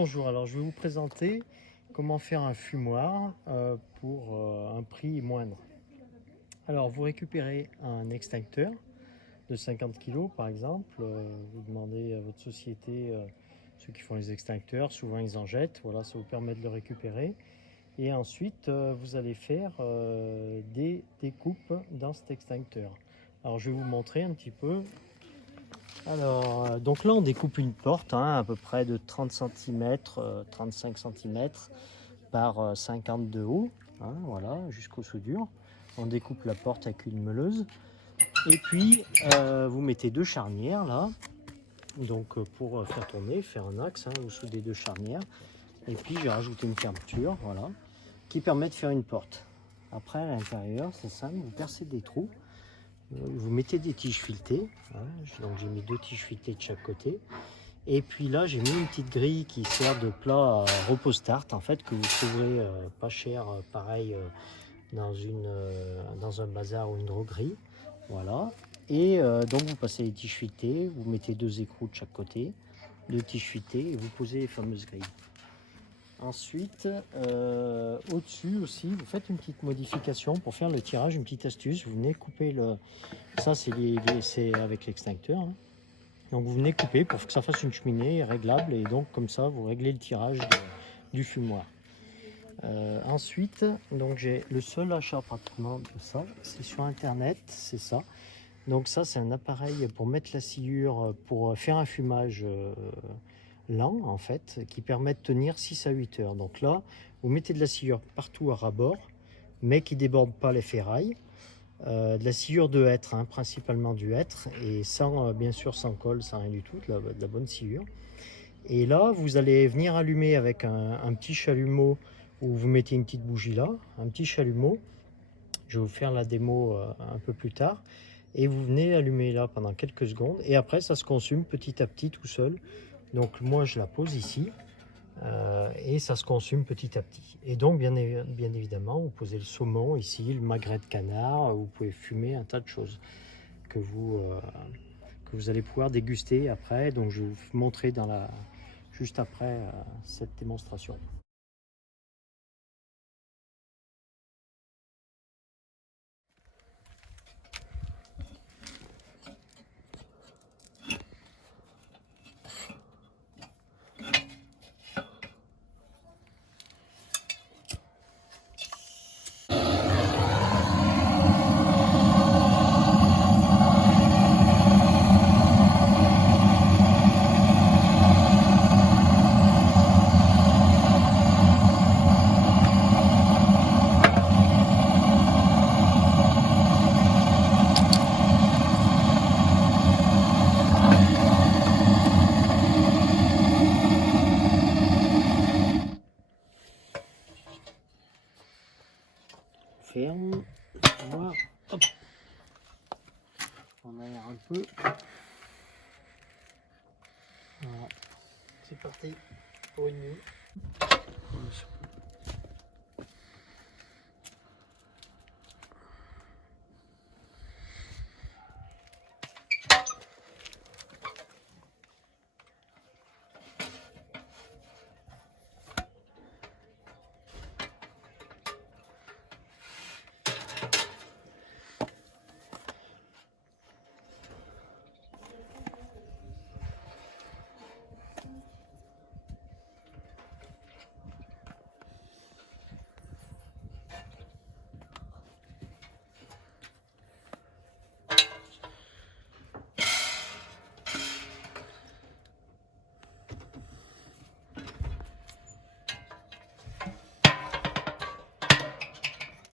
Bonjour, alors je vais vous présenter comment faire un fumoir pour un prix moindre. Alors vous récupérez un extincteur de 50 kg par exemple, vous demandez à votre société, ceux qui font les extincteurs, souvent ils en jettent, voilà, ça vous permet de le récupérer. Et ensuite vous allez faire des découpes dans cet extincteur. Alors je vais vous montrer un petit peu. Alors, donc là, on découpe une porte à peu près de 30 cm, 35 cm par 50 de haut, voilà, jusqu'aux soudures. On découpe la porte avec une meuleuse. Et puis, vous mettez deux charnières là, donc pour faire tourner, faire un axe, vous soudez deux charnières. Et puis, j'ai rajouté une fermeture, voilà, qui permet de faire une porte. Après, à l'intérieur, c'est simple, vous percez des trous. Vous mettez des tiges filetées, donc j'ai mis deux tiges filetées de chaque côté. Et puis là, j'ai mis une petite grille qui sert de plat à repose start, en fait, que vous trouverez pas cher, pareil, dans un bazar ou une droguerie. Voilà. Et donc vous passez les tiges filetées, vous mettez deux écrous de chaque côté, deux tiges filetées, et vous posez les fameuses grilles. Ensuite, au-dessus aussi, vous faites une petite modification pour faire le tirage, une petite astuce. Vous venez couper le... Ça, c'est avec l'extincteur. Donc vous venez couper pour que ça fasse une cheminée réglable. Et donc comme ça, vous réglez le tirage du fumoir. Ensuite, donc j'ai le seul achat pratiquement de ça. C'est sur Internet, c'est ça. Donc ça, c'est un appareil pour mettre la sciure, pour faire un fumage lent en fait, qui permet de tenir 6 à 8 heures. Donc là, vous mettez de la sciure partout à ras-bord, mais qui ne déborde pas les ferrailles. De la sciure de hêtre, principalement du hêtre, et sans, bien sûr sans colle, sans rien du tout, de la bonne sciure. Et là, vous allez venir allumer avec un petit chalumeau, où vous mettez une petite bougie là, un petit chalumeau. Je vais vous faire la démo un peu plus tard. Et vous venez allumer là pendant quelques secondes, et après ça se consume petit à petit tout seul. Donc moi je la pose ici, et ça se consume petit à petit. Et donc bien évidemment, vous posez le saumon ici, le magret de canard, vous pouvez fumer un tas de choses que vous allez pouvoir déguster après. Donc je vais vous montrer juste après cette démonstration. Ferme, voir, hop, on aère un peu, voilà, c'est parti pour une nuit.